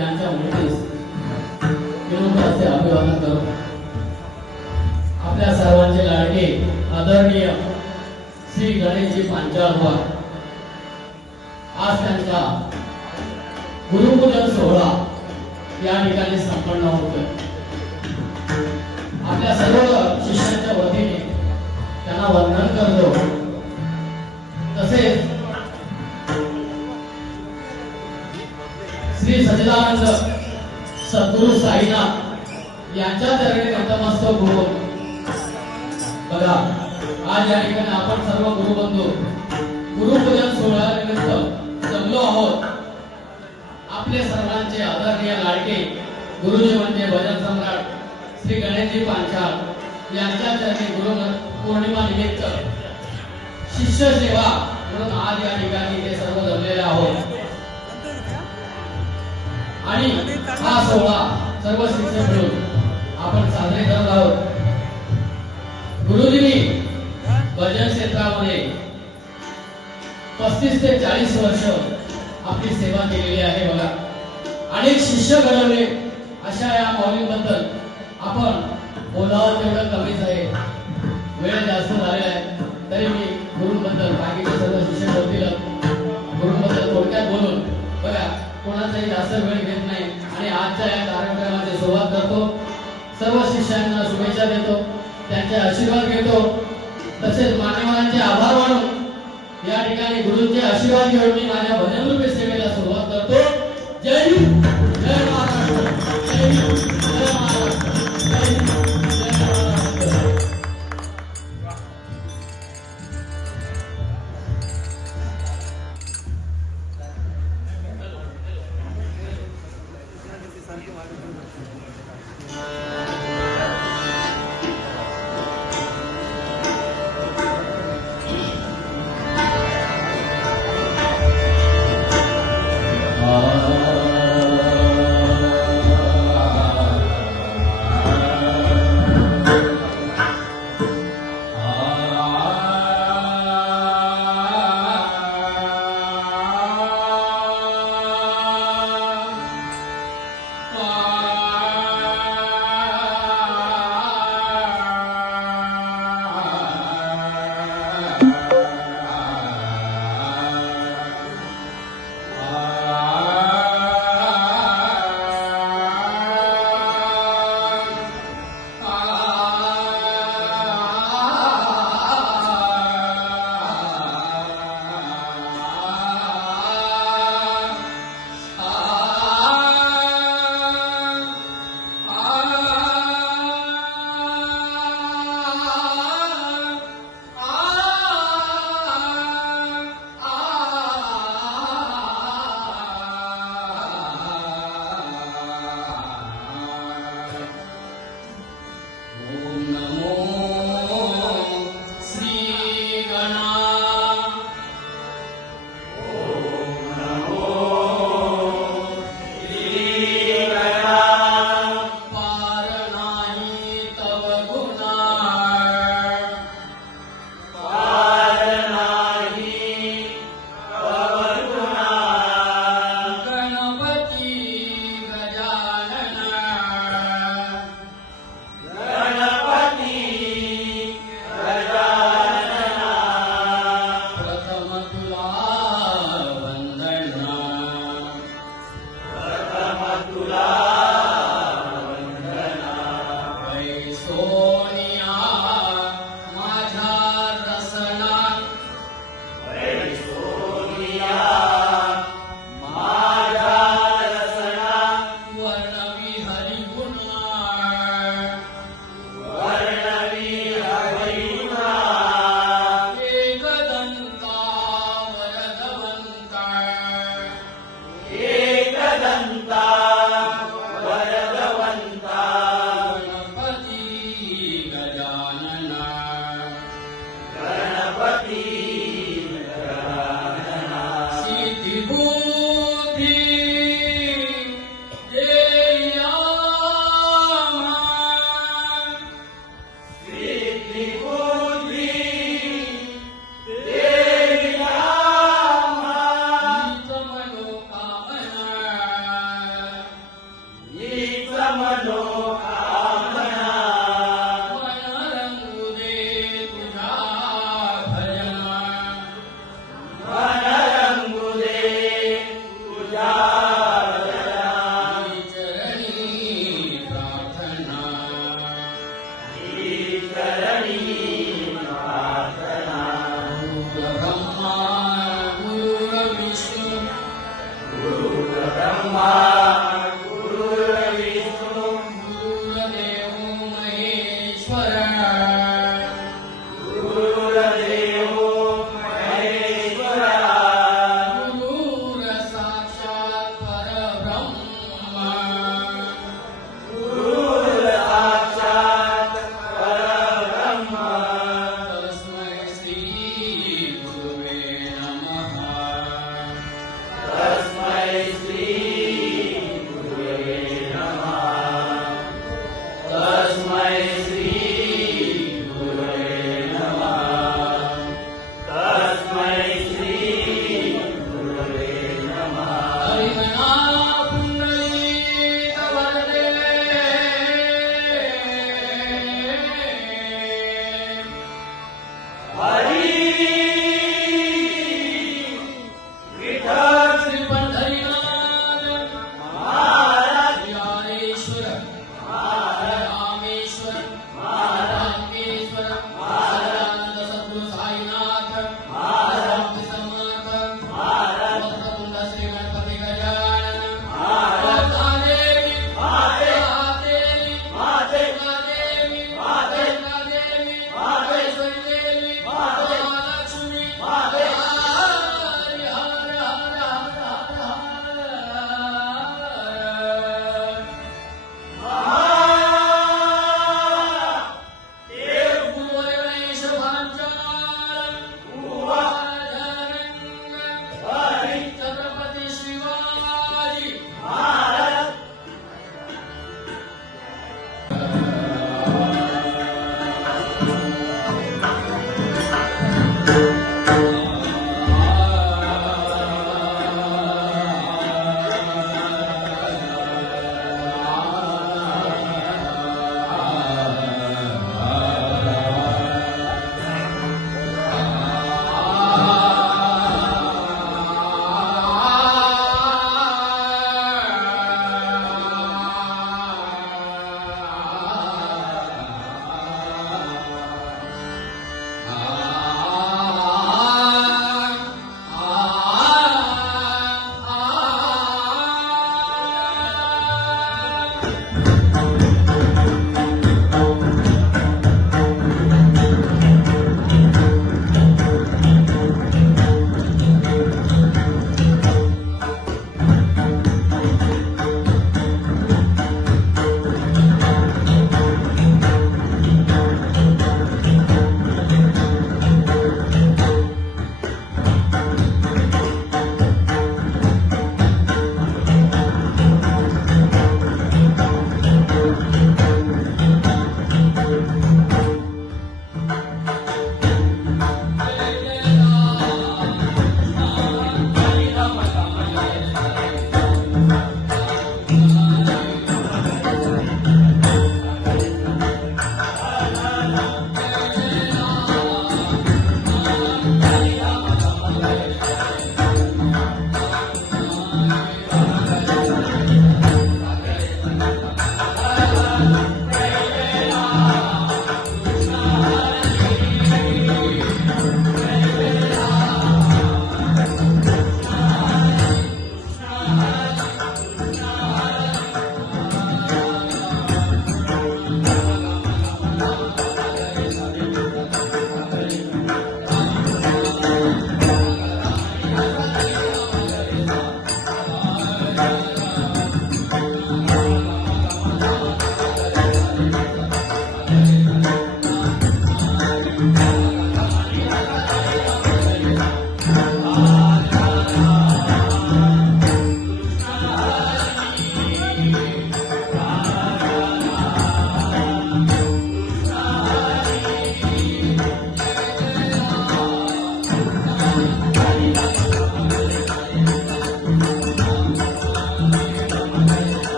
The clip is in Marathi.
त्यांच्या मूर्तीस विनोद असे अभिवादन करतो आपल्या सर्वांचे लाडके आदरणीय श्री गणेशजी पांचाळवार आज त्यांचा गुरुपूजन सोहळा या ठिकाणी संपन्न होतोय. आपल्या सर्व शिष्यांच्या वतीने त्यांना वंदन करतो. तसेच सच्चिदानंद सद्गुरु साईनाथ यांच्या चरणी नतमस्तक होऊन. बघा आज या ठिकाणी आपण सर्व गुरुबंधू गुरुपूजन सोहळ्यानिमित्त जमलो आहोत. आपले सर्वांचे आदरणीय लाडके गुरुजी म्हणजे भजन सम्राट श्री गणेशजी पांचाळ यांच्या चरणी गुरु पौर्णिमा निमित्त शिष्य सेवा म्हणून आज या ठिकाणी इथे सर्व जमलेले आहोत. आणि हा सोहळा सर्व शिक्षक मिळून आपण साजरे करत आहोत. गुरुजींनी भजन क्षेत्रामध्ये पस्तीस ते चाळीस वर्ष आपली सेवा केलेली आहे बघा. अनेक शिष्य घडवले. अशा या मौलींबद्दल आपण बोलावं तेवढं कमीच आहे. वेळ जास्त झालेला आहे. तरी मी गुरुबद्दल बाकीचे सर्व शिष्य बोलतील. गुरुबद्दल थोडक्यात बोलून बघा. कोणाचाही जास्त वेळ घेत नाही. आणि आजच्या या कार्यक्रमाची सुरुवात करतो. सर्व शिष्यांना शुभेच्छा देतो. त्यांचे आशीर्वाद घेतो. तसेच मान्यवरांचे आभार मानून या ठिकाणी गुरुंचे आशीर्वाद घेऊन मी माझ्या भजनरूपी सेवेला सुरुवात करतो. जय हिंद. जय महाराष्ट्र. जय हिंद.